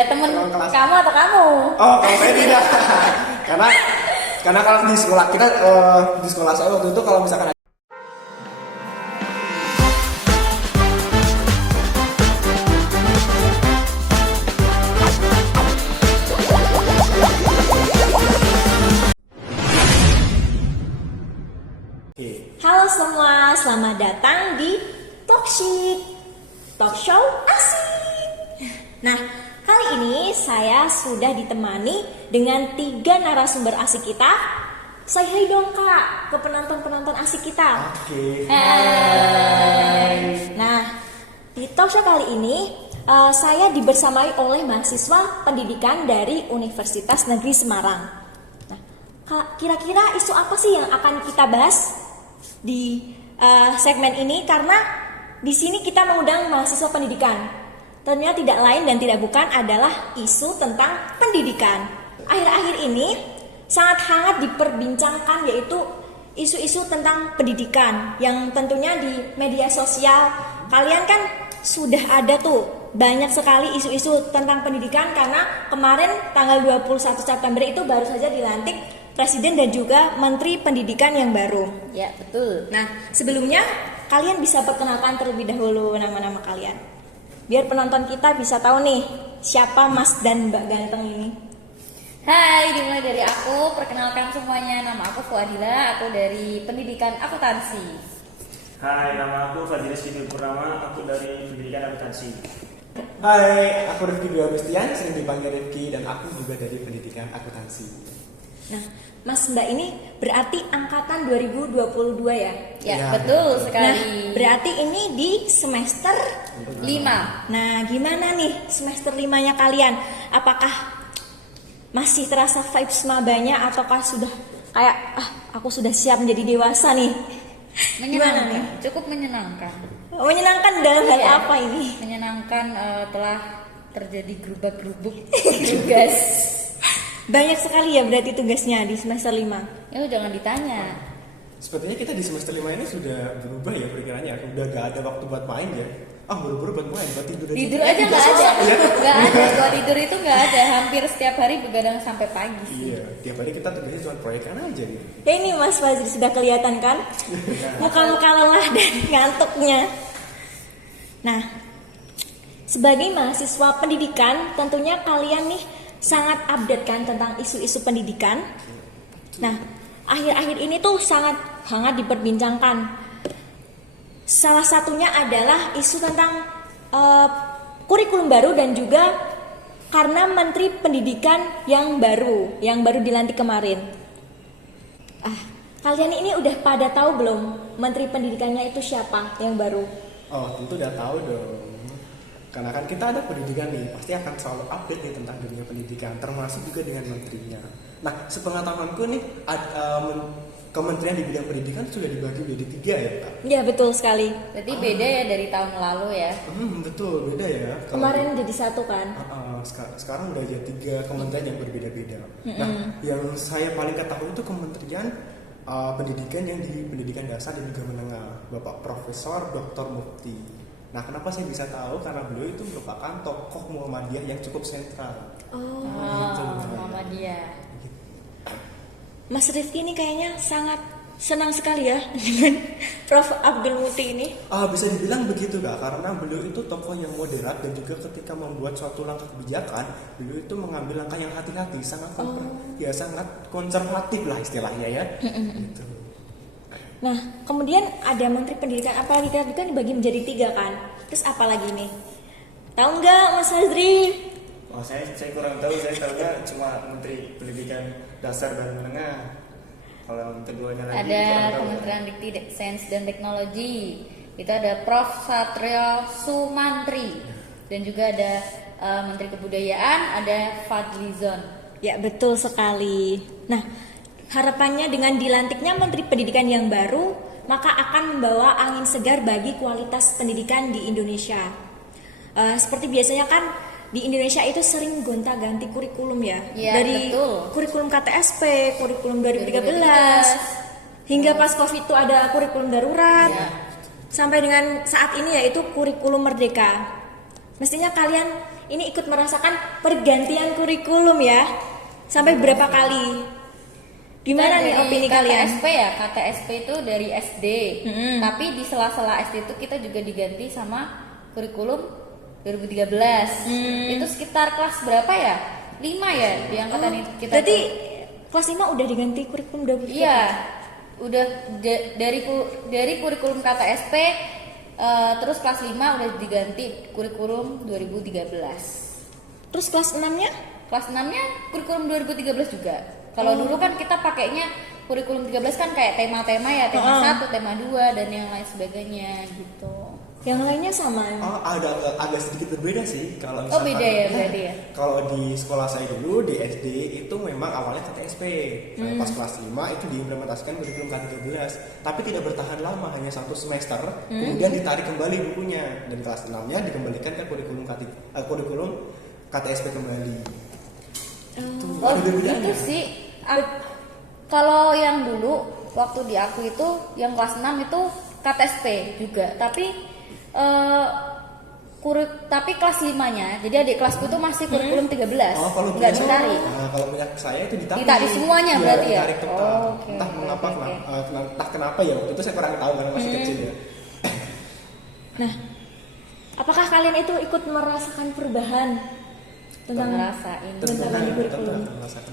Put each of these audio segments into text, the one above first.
Temen kelas. kamu atau kamu? Oh, kalau saya tidak. karena kalau di sekolah kita di sekolah saya waktu itu kalau misalkan Halo semua, selamat datang di Talksheet, talk show asik. Nah, kali ini saya sudah ditemani dengan 3 narasumber asik kita. Say hi dong kak ke penonton-penonton asik kita. Oke. Hai. Nah, di talk show kali ini saya dibersamai oleh mahasiswa pendidikan dari Universitas Negeri Semarang. Nah, kira-kira isu apa sih yang akan kita bahas di segmen ini, karena di sini kita mengundang mahasiswa pendidikan. Tentunya tidak lain dan tidak bukan adalah isu tentang pendidikan. Akhir-akhir ini sangat hangat diperbincangkan, yaitu isu-isu tentang pendidikan yang tentunya di media sosial kalian kan sudah ada tuh banyak sekali isu-isu tentang pendidikan, karena kemarin tanggal 21 September itu baru saja dilantik Presiden dan juga Menteri Pendidikan yang baru. Ya, betul. Nah, sebelumnya kalian bisa perkenalkan terlebih dahulu nama-nama kalian, biar penonton kita bisa tahu nih siapa Mas dan Mbak ganteng ini. Hai, dimulai dari aku. Perkenalkan semuanya, nama aku Fuadila. Aku dari Pendidikan Akuntansi. Hai, nama aku Fadil Sidul Purnama, aku dari Pendidikan Akuntansi. Hai, aku Rifki Dwi Agustian, sering dipanggil Rifki, dan aku juga dari Pendidikan Akuntansi. Nah, Mas Mbak ini berarti angkatan 2022 ya? Ya, Ya, betul betul. sekali. Nah, berarti ini di semester 5. Nah, gimana nih semester 5-nya kalian? Apakah masih terasa vibes mabanya ataukah sudah kayak aku sudah siap menjadi dewasa nih? Gimana nih? Cukup menyenangkan. Menyenangkan dalam hal Iya. apa ini? Menyenangkan telah terjadi gerubak-gerubuk tugas. Banyak sekali ya berarti tugasnya di semester 5. Ya, jangan ditanya. Sepertinya kita di semester 5 ini sudah berubah ya pikirannya. Udah gak ada waktu buat main ya. Buru-buru buat main, buat tidur Tidur aja nggak ada. Iya. Nggak ada. Kalau tidur itu nggak ada. Hampir setiap hari begadang sampai pagi. Iya, tiap hari kita tugasnya cuma proyekan aja gitu. Ya ini Mas Fazri sudah kelihatan kan? Muka-muka lelah dan ngantuknya. Nah, sebagai mahasiswa pendidikan tentunya kalian nih sangat update kan tentang isu-isu pendidikan. Nah, akhir-akhir ini tuh sangat hangat diperbincangkan. Salah satunya adalah isu tentang kurikulum baru dan juga karena Menteri Pendidikan yang baru dilantik kemarin. Kalian ini udah pada tahu belum Menteri Pendidikannya itu siapa yang baru? Oh, tentu udah tahu dong. Karena kan kita ada pendidikan nih, pasti akan selalu update nih tentang dunia pendidikan, termasuk juga dengan menterinya. Nah, sepengetahuanku nih, kementerian di bidang pendidikan sudah dibagi menjadi 3 ya, Kak? Ya betul sekali. Berarti beda ya dari tahun lalu ya. Betul, beda ya. Kemarin jadi 1 kan? Sekarang udah jadi 3 kementerian yang berbeda-beda. Nah, yang saya paling ketahui itu kementerian pendidikan yang di pendidikan dasar dan juga menengah, Bapak Profesor Dr. Mufti. Nah, kenapa saya bisa tahu? Karena beliau itu merupakan tokoh Muhammadiyah yang cukup sentral. Gitu. Muhammadiyah. Mas Rifki ini kayaknya sangat senang sekali ya dengan Prof. Abdul Muti ini. Bisa dibilang begitu, Kak, karena beliau itu tokoh yang moderat dan juga ketika membuat suatu langkah kebijakan, beliau itu mengambil langkah yang hati-hati, sangat sangat konservatif lah istilahnya ya. Gitu. Nah, kemudian ada Menteri Pendidikan, apalagi kan dibagi menjadi 3 kan. Terus apa lagi nih? Tahu nggak Mas Fazri? Oh, saya kurang tahu, saya tahunya cuma Menteri Pendidikan Dasar dan Menengah. Kalau yang keduanya lagi Ada kurang tahu. Kementerian Dikti, Sains dan Teknologi. Itu ada Prof. Satrio Sumantri. Dan juga ada Menteri Kebudayaan, ada Fadlizon. Ya betul sekali. Nah, harapannya dengan dilantiknya Menteri Pendidikan yang baru, maka akan membawa angin segar bagi kualitas pendidikan di Indonesia. Seperti biasanya kan di Indonesia itu sering gonta-ganti kurikulum ya. Ya, dari betul. kurikulum KTSP, kurikulum 2013, hingga pas Covid itu ada kurikulum darurat, Ya. sampai dengan saat ini yaitu kurikulum merdeka. Mestinya kalian ini ikut merasakan pergantian kurikulum ya. Sampai berapa kali? Gimana nih Dari opini kalian? KTSP ya, KTSP itu dari SD. Tapi di sela-sela SD itu kita juga diganti sama kurikulum 2013. Itu sekitar kelas berapa ya? 5 ya di angkatan kita. Berarti tuh. kelas 5 udah diganti kurikulum 2013? Iya, udah dari kurikulum KTSP, terus kelas 5 udah diganti kurikulum 2013. Terus kelas 6-nya? Kelas 6-nya kurikulum 2013 juga. Kalau dulu kan kita pakainya kurikulum 13 kan kayak tema-tema ya, tema 1, tema 2 dan yang lain sebagainya gitu. Yang lainnya sama. Oh, agak sedikit berbeda sih kalau Oh, beda ya, misalkan, berarti ya? Kalau di sekolah saya dulu di SD itu memang awalnya KTSP. Pas kelas 5 itu diimplementasikan kurikulum K13, tapi tidak bertahan lama, hanya 1 semester. Kemudian ditarik kembali bukunya dan kelas 6-nya dikembalikan ke kurikulum KTSP kembali. Oh, gitu sih. Kalau yang dulu waktu di aku itu yang kelas 6 itu KTSP juga, tapi tapi kelas 5-nya, jadi adik kelasku itu masih kurikulum 13. Oh, kalau nggak biasa, ditarik. kalau minyak saya itu ditarik. Ditarik semuanya Iya, berarti ya? ditarik tetap. Oh, oke, Entah oke, mengapa, oke. entah kenapa ya waktu itu saya kurang tahu karena masih kecil ya. Nah, apakah kalian itu ikut merasakan perubahan tentang Ngerasain. tentang kurikulum?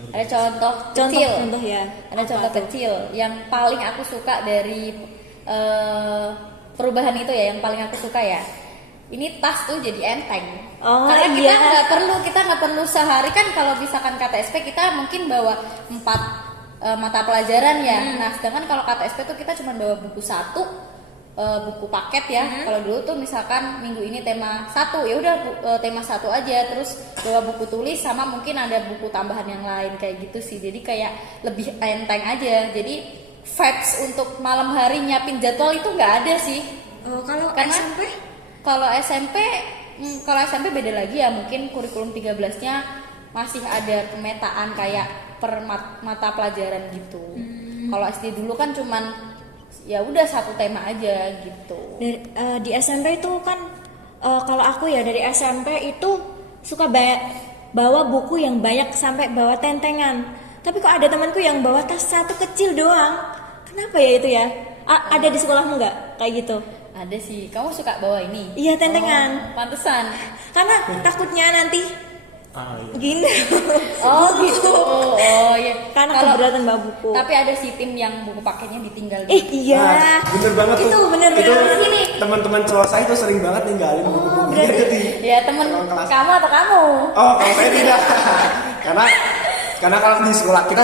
Ada contoh Contoh ya. Ada contoh kecil yang paling aku suka dari perubahan itu ya, yang paling aku suka ya. Ini tas tuh jadi enteng. Oh, Karena iya. kita nggak perlu sehari kan kalau misalkan KTSP kita mungkin bawa 4 mata pelajaran ya. Nah, sedangkan kalau KTSP tuh kita cuma bawa buku 1, buku paket ya. Kalau dulu tuh misalkan minggu ini tema 1, ya udah tema 1 aja, terus bawa buku tulis sama mungkin ada buku tambahan yang lain kayak gitu sih. Jadi kayak lebih enteng aja. Jadi vibes untuk malam hari nyiapin jadwal itu nggak ada sih. Oh, kalau Karena SMP? Kalau SMP beda lagi ya, mungkin kurikulum 13-nya masih ada pemetaan kayak per mata pelajaran gitu. Kalau SD dulu kan cuman ya udah 1 tema aja gitu. Di SMP itu kan kalau aku ya dari SMP itu suka bawa buku yang banyak sampai bawa tentengan. Tapi kok ada temanku yang bawa tas 1 kecil doang. Kenapa ya itu ya? Ada di sekolahmu nggak kayak gitu? Ada sih. Kamu suka bawa ini? Iya, tentengan. Pantesan. Karena takutnya nanti Iya. gini. Oh gitu. Oh iya. Karena Kalau- keberatan bawa buku. Tapi ada si tim yang buku paketnya ditinggal. Iya. Nah, bener banget tuh. Itu bener Itu banget. Ini. teman-teman cowok saya itu sering banget ninggalin buku-bukunya berarti- di Ya temen ruang kelas. kamu atau kamu? Oh, kalau saya tidak. karena kalau di sekolah kita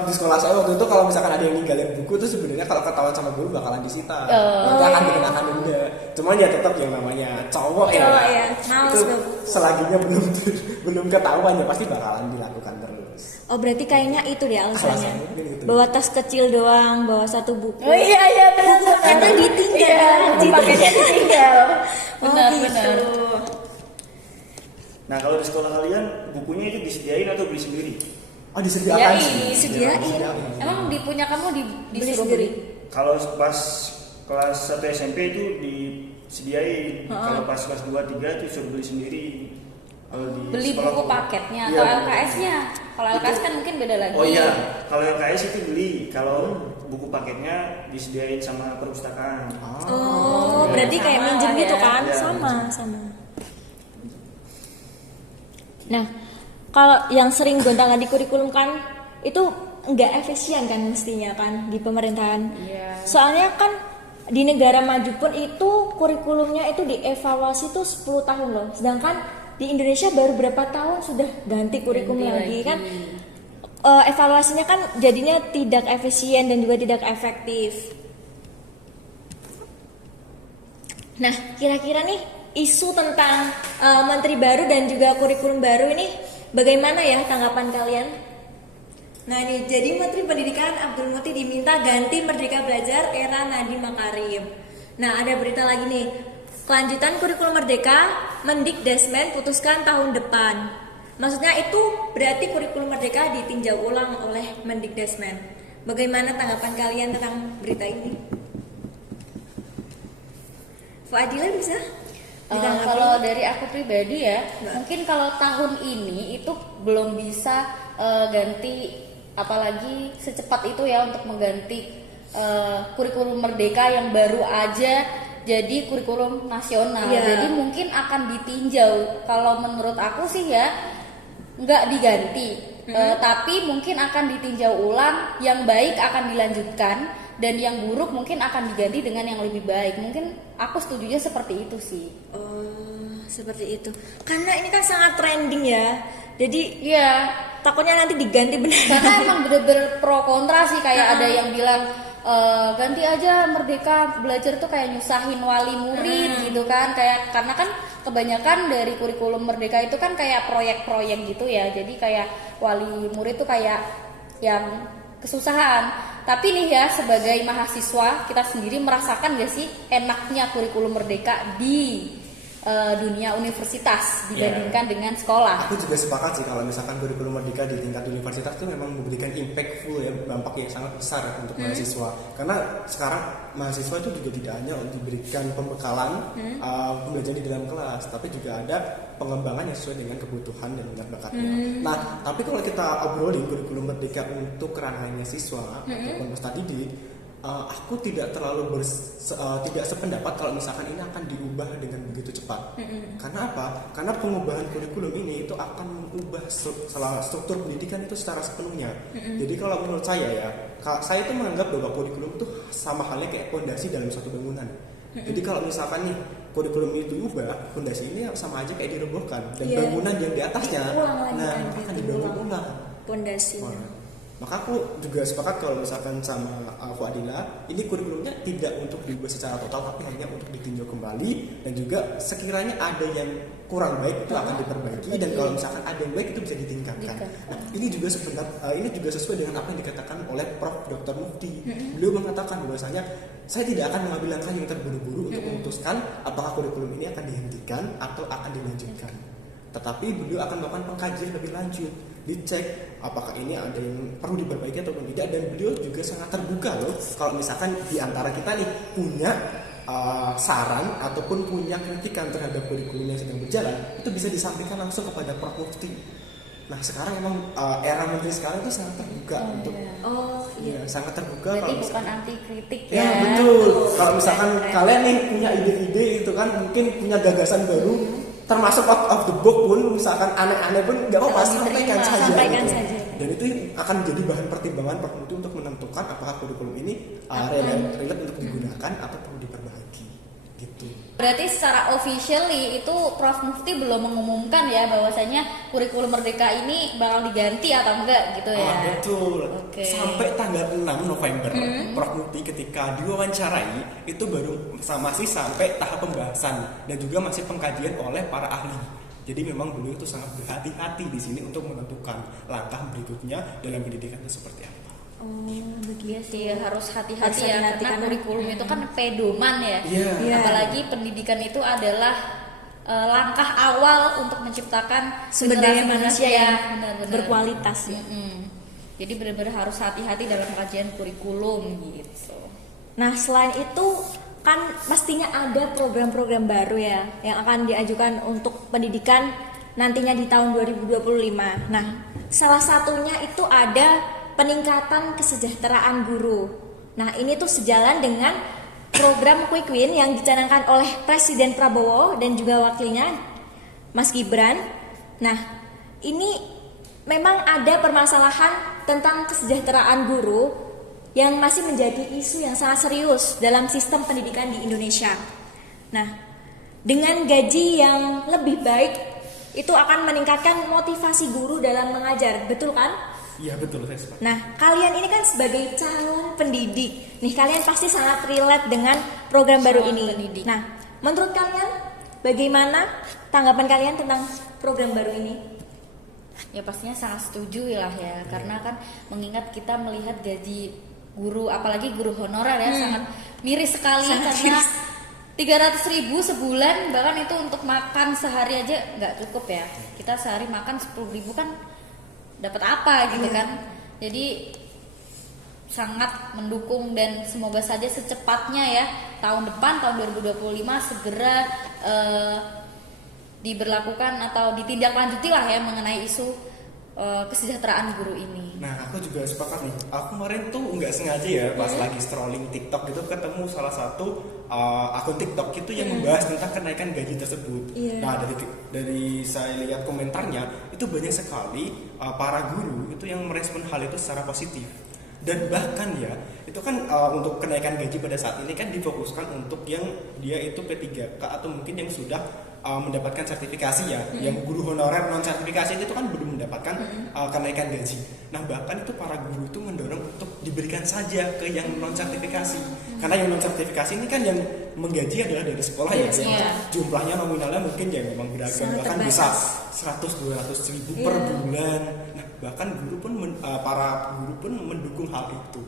di sekolah saya waktu itu kalau misalkan ada yang ninggalin buku itu sebenarnya kalau ketahuan sama guru bakalan disita. Nanti akan dikenakan denda. Cuman ya tetap yang namanya cowok ya. Cowok ya, males Itu bawa buku. selaginya belum ketahuan ya pasti bakalan dilakukan terus. Oh, berarti kayaknya itu deh alasannya. Alasannya mungkin gitu. Bawa tas kecil doang, bawa 1 buku. Oh iya benar. Itu ditinggal. Iya, buku paketnya ditinggal. Oh, Benar gitu. benar. Nah, kalau di sekolah kalian bukunya itu disediain atau beli sendiri? Oh, disediakan sih. disediain. Emang di punya kamu Beli disuruh sendiri. beli? Kalau pas kelas 1 SMP itu disediain. Kalau pas kelas 2, 3 itu suruh beli sendiri. Kalau di Beli sekolah buku gua- paketnya Iya, atau betul. LKS-nya? Kalau LKS kan mungkin beda lagi. Oh iya, kalau LKS itu beli. Kalau buku paketnya disediain sama perpustakaan. Oh, berarti kayak Sama minjem lah gitu ya. kan? Iya, Sama. Nah, kalau yang sering gonta-ganti di kurikulum kan itu nggak efisien kan mestinya kan di pemerintahan. Iya. Soalnya kan di negara maju pun itu kurikulumnya itu dievaluasi tuh 10 tahun loh. Sedangkan di Indonesia baru berapa tahun sudah ganti kurikulum Ganti lagi lagi. kan. Evaluasinya kan jadinya tidak efisien dan juga tidak efektif. Nah, kira-kira nih isu tentang menteri baru dan juga kurikulum baru ini bagaimana ya tanggapan kalian? Nah ini jadi Menteri Pendidikan Abdul Muti diminta ganti Merdeka Belajar era Nadiem Makarim. Nah ada berita lagi nih, kelanjutan kurikulum Merdeka, Mendikdesmen putuskan tahun depan. Maksudnya itu berarti kurikulum Merdeka ditinjau ulang oleh Mendikdesmen. Bagaimana tanggapan kalian tentang berita ini? Fadila bisa? Ditanggapi? Kalau dari aku pribadi ya, mungkin kalau tahun ini itu belum bisa ganti, apalagi secepat itu ya untuk mengganti kurikulum Merdeka yang baru aja jadi kurikulum nasional. Iya. Jadi mungkin akan ditinjau. Kalau menurut aku sih ya nggak diganti, tapi mungkin akan ditinjau ulang. Yang baik akan dilanjutkan dan yang buruk mungkin akan diganti dengan yang lebih baik. Mungkin aku setujunya seperti itu sih. Oh, seperti itu. Karena ini kan sangat trending ya. Jadi Iya, takutnya nanti diganti benar. karena emang bener-bener pro kontra sih. Kayak ada yang bilang ganti aja Merdeka belajar tuh kayak nyusahin wali murid gitu kan. Kayak karena kan kebanyakan dari kurikulum Merdeka itu kan kayak proyek-proyek gitu ya. Jadi kayak wali murid tuh kayak yang kesusahan. Tapi nih ya, sebagai mahasiswa kita sendiri merasakan gak sih enaknya kurikulum Merdeka di dunia universitas dibandingkan dengan sekolah? Aku juga sepakat sih kalau misalkan kurikulum Merdeka di tingkat universitas itu memang memberikan impactful ya, dampak yang sangat besar untuk mahasiswa. Karena sekarang mahasiswa itu juga tidak hanya untuk diberikan pembekalan pembelajaran di dalam kelas, tapi juga ada pengembangan yang sesuai dengan kebutuhan dan minat bakatnya. Nah, tapi kalau kita obrolin kurikulum Merdeka untuk ranahnya siswa ataupun peserta didik, aku tidak terlalu tidak sependapat kalau misalkan ini akan diubah dengan begitu cepat. Karena apa? Karena pengubahan kurikulum ini itu akan mengubah struktur pendidikan itu secara sepenuhnya. Jadi kalau menurut saya ya, saya itu menganggap bahwa kurikulum itu sama halnya kayak fondasi dalam suatu bangunan. Jadi kalau misalkan nih kurikulum itu diubah, fondasi ini sama aja kayak dirobohkan dan Iya. bangunan yang di atasnya, Diulang lagi nah kan, akan diulang. dibangun ulang. Pondasinya. Maka aku juga sepakat kalau misalkan sama Fadila, ini kurikulumnya tidak untuk diubah secara total, tapi hanya untuk ditinjau kembali, dan juga sekiranya ada yang kurang baik itu akan diperbaiki, dan kalau misalkan ada yang baik itu bisa ditingkatkan. Nah, ini juga ini juga sesuai dengan apa yang dikatakan oleh Prof. Dr. Mufti. Beliau mengatakan bahwasanya saya tidak akan mengambil langkah yang terburu-buru untuk memutuskan apakah kurikulum ini akan dihentikan atau akan dilanjutkan. Tetapi beliau akan melakukan pengkajian lebih lanjut, dicek apakah ini ada yang perlu diperbaiki ataupun tidak, dan beliau juga sangat terbuka loh kalau misalkan di antara kita nih punya saran ataupun punya kritikan terhadap kurikulum yang sedang berjalan, itu bisa disampaikan langsung kepada Prof. Mufti. Nah, sekarang emang era menteri sekarang itu sangat terbuka untuk Oh, iya. sangat terbuka. Berarti kalau bukan misalkan anti kritik ya ya. betul. Kalau misalkan kalian nih punya ide-ide itu kan, mungkin punya gagasan baru, termasuk out of the box pun, misalkan aneh-aneh pun nggak apa-apa, Jangan sampaikan diterima, saja. sampaikan gitu. saja. Dan itu akan menjadi bahan pertimbangan Prof. Mufti untuk menentukan apakah kurikulum ini relate untuk digunakan atau perlu diperbaiki. Gitu. Berarti secara officially itu Prof. Mufti belum mengumumkan ya bahwasanya kurikulum Merdeka ini bakal diganti atau enggak gitu ya. Betul. Oke. Sampai tanggal 6 November, Prof. Mufti ketika diwawancarai itu baru masih sampai tahap pembahasan dan juga masih pengkajian oleh para ahli. Jadi memang beliau itu sangat berhati-hati di sini untuk menentukan langkah berikutnya dalam pendidikan itu seperti apa. Oh, begitu. Iya sih, harus hati-hati Harus ya, hati-hati karena karena- kurikulum itu kan pedoman ya. Iya. Iya. Apalagi pendidikan itu adalah langkah awal untuk menciptakan Sumber daya generasi manusia yang benar-benar berkualitas ya. Jadi benar-benar harus hati-hati dalam kajian kurikulum gitu. Nah, selain itu kan pastinya ada program-program baru ya yang akan diajukan untuk pendidikan nantinya di tahun 2025. Nah, salah satunya itu ada peningkatan kesejahteraan guru. Nah, ini tuh sejalan dengan program Quick Win yang dicanangkan oleh Presiden Prabowo dan juga wakilnya Mas Gibran. Nah, ini memang ada permasalahan tentang kesejahteraan guru yang masih menjadi isu yang sangat serius dalam sistem pendidikan di Indonesia. Nah, dengan gaji yang lebih baik itu akan meningkatkan motivasi guru dalam mengajar, betul kan? Iya betul, saya sepakat. Nah, kalian ini kan sebagai calon pendidik, nih kalian pasti sangat relate dengan program baru Calon ini. pendidik. Nah, menurut kalian bagaimana tanggapan kalian tentang program baru ini? Ya pastinya sangat setuju lah ya, karena kan mengingat kita melihat gaji guru, apalagi guru honorer ya, sangat miris sekali Sangat karena miris. 300.000 sebulan, bahkan itu untuk makan sehari aja nggak cukup ya. Kita sehari makan 10.000 kan dapat apa gitu kan. Jadi sangat mendukung dan semoga saja secepatnya ya tahun depan tahun 2025 segera diberlakukan atau ditindaklanjuti lah ya mengenai isu kesejahteraan guru ini. Nah, aku juga sepakat nih. Aku kemarin tuh nggak sengaja ya pas lagi scrolling TikTok gitu ketemu salah satu akun TikTok itu yang membahas tentang kenaikan gaji tersebut. Nah, dari saya lihat komentarnya itu banyak sekali para guru itu yang merespon hal itu secara positif. Dan bahkan ya, itu kan untuk kenaikan gaji pada saat ini kan difokuskan untuk yang dia itu P3K atau mungkin yang sudah mendapatkan sertifikasi ya. Yang guru honorer non sertifikasi itu kan belum mendapatkan kenaikan gaji. Nah, bahkan itu para guru itu mendorong untuk diberikan saja ke yang non sertifikasi. Karena yang non sertifikasi ini kan yang menggaji adalah dari sekolah ya. Yang jumlahnya nominalnya mungkin ya memang beragam, bahkan bisa 100-200 ribu per bulan. Nah, bahkan guru pun para guru pun mendukung hal itu.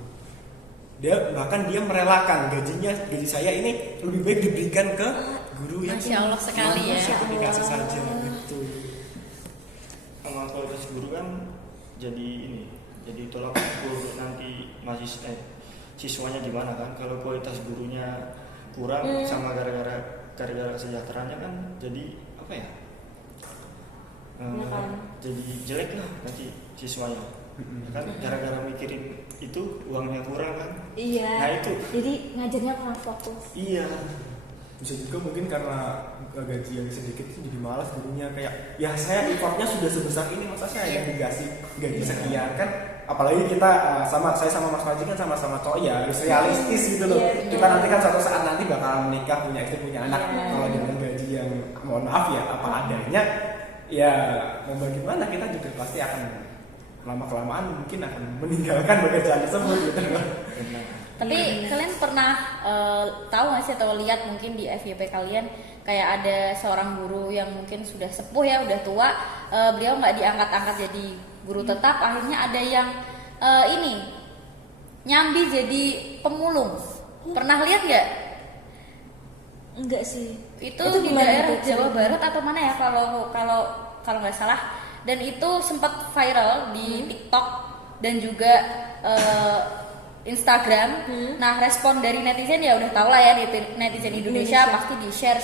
Bahkan dia merelakan gaji saya ini lebih baik diberikan ke guru yang Masya Allah sekali ya. sertifikasi saja gitu. Sama kualitas guru kan jadi tolak ukur nanti siswanya gimana kan. Kalau kualitas gurunya kurang sama gara-gara kesejahteraannya kan jadi apa ya? Jadi jelek lah nanti siswanya. Kan gara-gara mikirin itu uangnya kurang kan. Iya. Nah itu. Jadi ngajarnya kurang fokus. Iya. Bisa juga mungkin karena gaji yang sedikit itu jadi malas gurunya, kayak ya saya effortnya sudah sebesar ini masa saya yang dikasih gaji sekian kan. Apalagi kita saya sama Mas Maji kan sama-sama cowok ya, harus realistis gitu loh. Kita nanti kan suatu saat nanti bakal menikah, punya istri, punya anak. Kalau dengan gaji yang mohon maaf ya apa adanya, ya mau bagaimana kita juga pasti akan lama-kelamaan mungkin akan meninggalkan pekerjaan tersebut gitu. Tapi kalian pernah tahu nggak sih atau lihat mungkin di FYP kalian kayak ada seorang guru yang mungkin sudah sepuh ya, udah tua, beliau nggak diangkat-angkat jadi guru tetap, akhirnya ada yang nyambi jadi pemulung. Pernah lihat nggak? Enggak sih. Itu di gimana daerah itu? Jawa Barat atau mana ya kalau nggak salah. Dan itu sempat viral di TikTok dan juga Instagram. Nah, respon dari netizen ya udah tau lah ya, netizen Indonesia pasti di share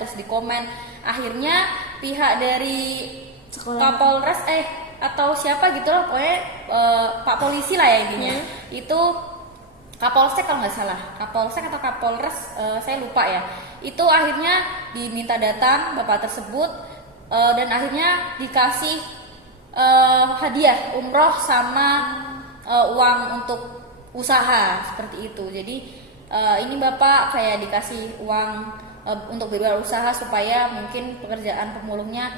terus di komen. Akhirnya pihak dari Kapolres atau siapa gitu lah, pokoknya Pak Polisi lah ya intinya. Itu Kapolsek kalau nggak salah, Kapolsek atau Kapolres saya lupa ya. Itu akhirnya diminta datang bapak tersebut dan akhirnya dikasih hadiah umroh sama uang untuk usaha seperti itu. Jadi ini bapak kayak dikasih uang untuk berwirausaha supaya mungkin pekerjaan pemulungnya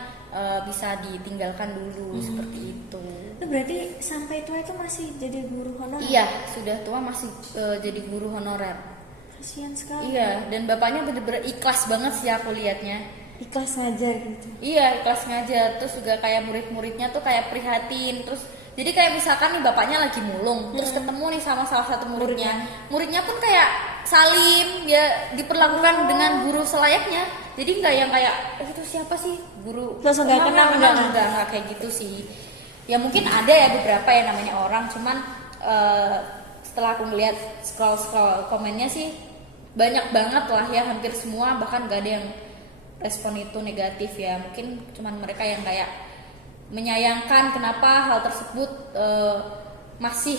bisa ditinggalkan dulu seperti itu. Itu berarti sampai tua itu masih jadi guru honorer? Iya, sudah tua masih jadi guru honorer. Kasihan sekali. Iya, dan bapaknya bener-bener ikhlas banget sih aku lihatnya. Ikhlas ngajar gitu. Iya, ikhlas ngajar. Terus juga kayak murid-muridnya tuh kayak prihatin. Terus jadi kayak misalkan nih bapaknya lagi mulung, terus ketemu nih sama salah satu muridnya. Muridnya pun kayak salim, ya diperlakukan dengan guru selayaknya. Jadi nggak yang kayak itu siapa sih guru? Langsung nggak kenal, enggak kayak gitu sih. Ya mungkin ada ya beberapa ya namanya orang, cuman setelah aku ngeliat scroll komennya sih banyak banget lah ya, hampir semua, bahkan gak ada yang respon itu negatif ya. Mungkin cuman mereka yang kayak menyayangkan kenapa hal tersebut masih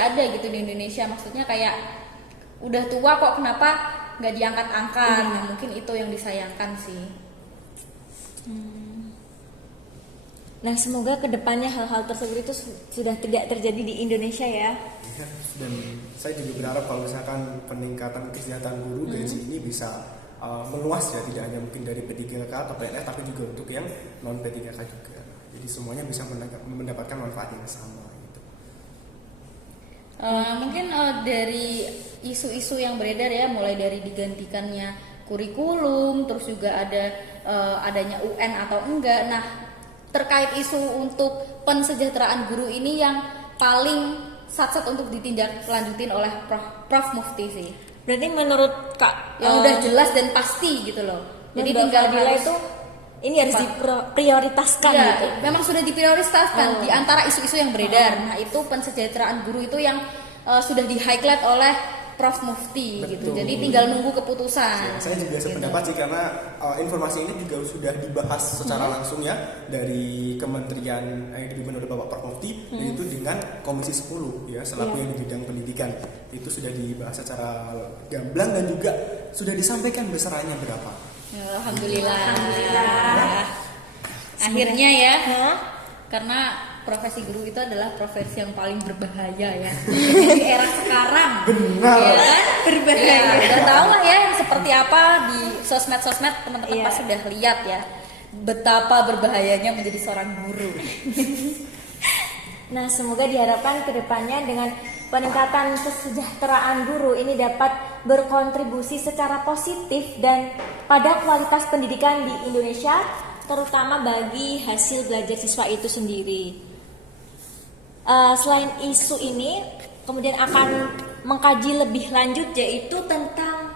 ada gitu di Indonesia. Maksudnya kayak udah tua kok kenapa nggak diangkat-angkat. Nah, mungkin itu yang disayangkan sih. Nah, semoga kedepannya hal-hal tersebut itu sudah tidak terjadi di Indonesia ya. Dan saya juga berharap kalau misalkan peningkatan kesejahteraan guru gaji ini bisa meluas ya, tidak hanya mungkin dari P3K atau PNS, tapi juga untuk yang non P3K juga. Jadi semuanya bisa mendapatkan manfaat yang sama gitu. Mungkin dari isu-isu yang beredar ya, mulai dari digantikannya kurikulum, terus juga ada adanya UN atau enggak. Nah, terkait isu untuk pensejahteraan guru ini yang paling sat-sat untuk ditindaklanjutin oleh Prof Mufti sih. Berarti menurut Kak Yang udah jelas dan pasti gitu loh. Jadi Mbak tinggal Fadila harus itu ini harus diprioritaskan Iya, gitu. memang sudah diprioritaskan Oh. di antara isu-isu yang beredar. Nah, itu pensejahteraan guru itu yang sudah di-highlight oleh Prof Mufti gitu. Betul. Jadi tinggal nunggu keputusan. Ya, saya juga sependapat sih karena informasi ini juga sudah dibahas secara langsung ya dari kementerian yang dipimpin oleh Bapak Prof Mufti yaitu dengan Komisi 10 ya selaku Iya. yang di bidang pendidikan itu sudah dibahas secara gamblang dan juga sudah disampaikan besarannya berapa. Ya, Alhamdulillah. Alhamdulillah. Akhirnya ya, Hah? karena profesi guru itu adalah profesi yang paling berbahaya ya di era sekarang. Benar. Ya kan? Berbahaya. Ya, udah tahu lah ya seperti apa di sosmed teman-teman Iya. pasti sudah lihat ya betapa berbahayanya menjadi seorang guru. Nah, semoga diharapkan ke depannya dengan peningkatan kesejahteraan guru ini dapat berkontribusi secara positif dan pada kualitas pendidikan di Indonesia, terutama bagi hasil belajar siswa itu sendiri. Selain isu ini, kemudian akan mengkaji lebih lanjut yaitu tentang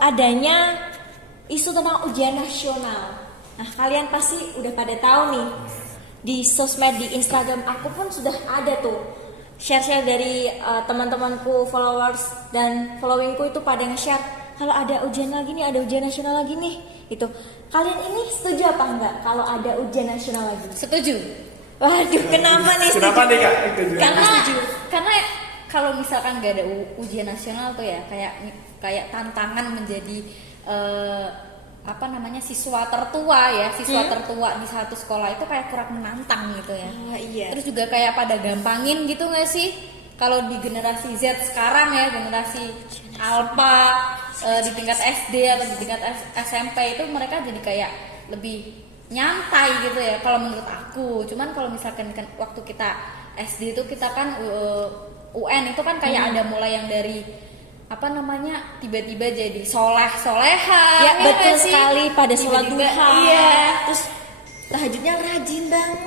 adanya isu tentang ujian nasional. Nah, kalian pasti udah pada tahu nih, di sosmed, di Instagram aku pun sudah ada tuh share-share dari teman-temanku, followers dan followingku itu pada nge-share kalau ada ujian lagi nih, ada ujian nasional lagi nih. Itu kalian ini setuju apa enggak kalau ada ujian nasional lagi? Setuju? Waduh, kenapa nih setuju? Kenapa nih Kak? Itu Karena kalau misalkan nggak ada ujian nasional tuh ya kayak tantangan menjadi siswa tertua tertua di satu sekolah itu kayak kurang menantang gitu ya. Iya. Terus juga kayak pada gampangin gitu nggak sih? Kalau di generasi Z sekarang ya, generasi Alpha di tingkat SD atau di tingkat SMP itu mereka jadi kayak lebih nyantai gitu ya kalau menurut aku. Cuman kalau misalkan kan waktu kita SD itu kita kan UN itu kan kayak ada mulai yang dari tiba-tiba jadi soleha Ya, betul nggak sih? sekali pada sholat Tiba-tiba, duha. iya. Terus tahajudnya rajin banget.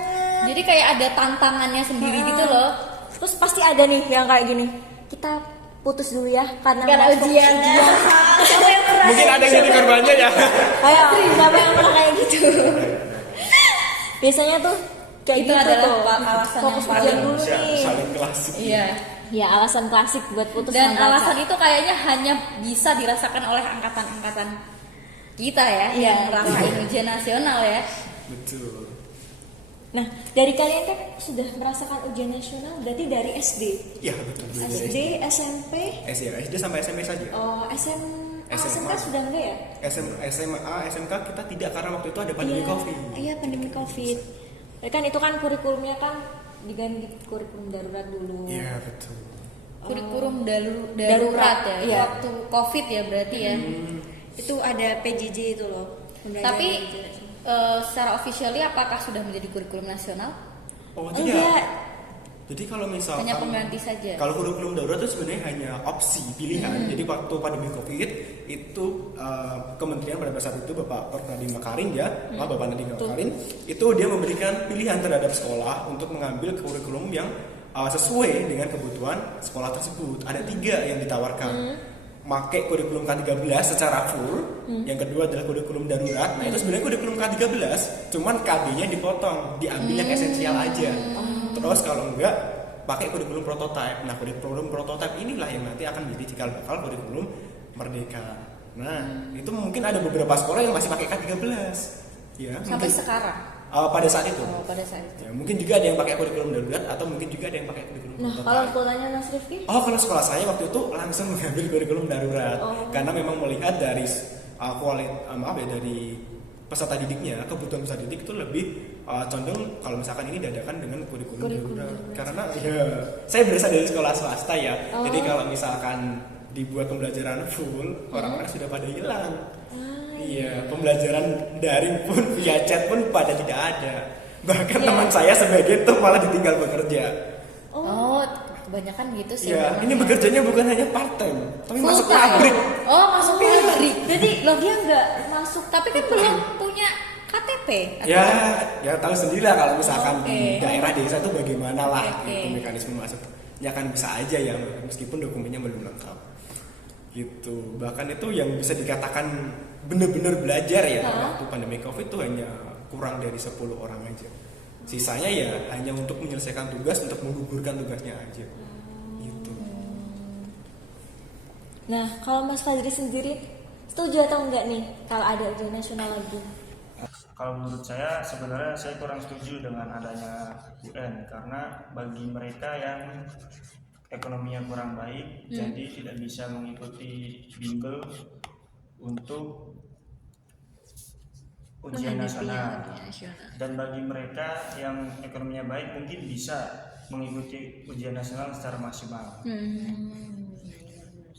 Jadi kayak ada tantangannya sendiri gitu loh. Terus pasti ada nih yang kayak gini. Kita putus dulu ya karena mau fokus ujian. Siapa yang pernah? Mungkin ada yang jadi korbannya ya. Ayo, siapa yang pernah kayak gitu? Biasanya tuh kayak Itu gitu adalah tuh. alasan Fokus yang paling ujian dulu nih. Saling klasik. Iya. Ya, alasan klasik buat putus Dan sama alasan pacar. itu kayaknya hanya bisa dirasakan oleh angkatan-angkatan kita ya Iya. yang ngerasain ujian nasional ya. Betul. Nah, dari kalian kan sudah merasakan ujian nasional berarti dari SD. Ya betul. SD, SMP, SD sampai SMP saja. oh SMA. SMK sudah enggak ya? SMA, SMK kita tidak karena waktu itu ada pandemi Covid. Iya, pandemi Covid. Ya kan itu kan kurikulumnya kan diganti kurikulum darurat dulu. Iya betul. Kurikulum darurat Darurat, ya. iya. Waktu Covid ya berarti ya. Itu ada PJJ itu loh. pembelajaran Tapi PJJ. secara officially apakah sudah menjadi kurikulum nasional? Oh enggak. tidak. Jadi kalau misalkan Hanya pengganti saja. Kalau kurikulum darurat itu sebenarnya hanya opsi pilihan. Jadi waktu pandemi Covid itu kementerian pada saat itu Bapak Nadiem Makarim ya, Bapak Nadiem Makarim itu dia memberikan pilihan terhadap sekolah untuk mengambil kurikulum yang sesuai dengan kebutuhan sekolah tersebut. Ada 3 yang ditawarkan. Pakai kurikulum K13 secara full. Yang kedua adalah kurikulum darurat. Nah, itu sebenarnya kurikulum K13, cuman KB-nya dipotong, diambil yang esensial aja. Terus kalau enggak pakai kurikulum prototype. Nah, kurikulum prototype inilah yang nanti akan menjadi cikal bakal kurikulum merdeka. Nah, itu mungkin ada beberapa sekolah yang masih pakai K13. Ya, Sampai mungkin, sekarang. pada saat itu. Oh, pada saat itu. Ya, mungkin juga ada yang pakai kurikulum darurat atau mungkin juga ada yang pakai kurikulum Nah, prototype. kalau sekolahnya Mas Rifki? Oh, kalau sekolah saya waktu itu langsung mengambil kurikulum darurat karena memang melihat dari dari peserta didiknya, kebutuhan peserta didik itu lebih condong kalau misalkan ini dadakan dengan kurikulum darurat. Karena ya saya berasal dari sekolah swasta ya, jadi kalau misalkan dibuat pembelajaran full, orang-orang sudah pada hilang. Iya, pembelajaran daring pun via chat pun pada tidak ada. Bahkan teman saya sebagian tuh malah ditinggal bekerja. Oh, kebanyakan gitu sih. Ya, memang. ini bekerjanya bukan hanya part time, tapi Full masuk time. pabrik. Oh, masuk pabrik. Jadi lo dia nggak masuk Tapi kan belum punya KTP. Ya tahu sendiri lah kalau misalkan Oke. di daerah desa itu bagaimana lah Oke. itu mekanisme masuk. Ya kan bisa aja ya, meskipun dokumennya belum lengkap. gitu. Bahkan itu yang bisa dikatakan benar-benar belajar ya waktu pandemi COVID itu hanya kurang dari 10 orang aja. Sisanya ya hanya untuk menyelesaikan tugas, untuk menggugurkan tugasnya aja gitu. Nah, kalau Mas Fadri sendiri setuju atau enggak nih kalau ada ujian nasional lagi? Kalau menurut saya sebenarnya saya kurang setuju dengan adanya UN, karena bagi mereka yang ekonominya kurang baik jadi tidak bisa mengikuti bimbel untuk ujian nasional. Dan bagi mereka yang ekonominya baik mungkin bisa mengikuti ujian nasional secara maksimal.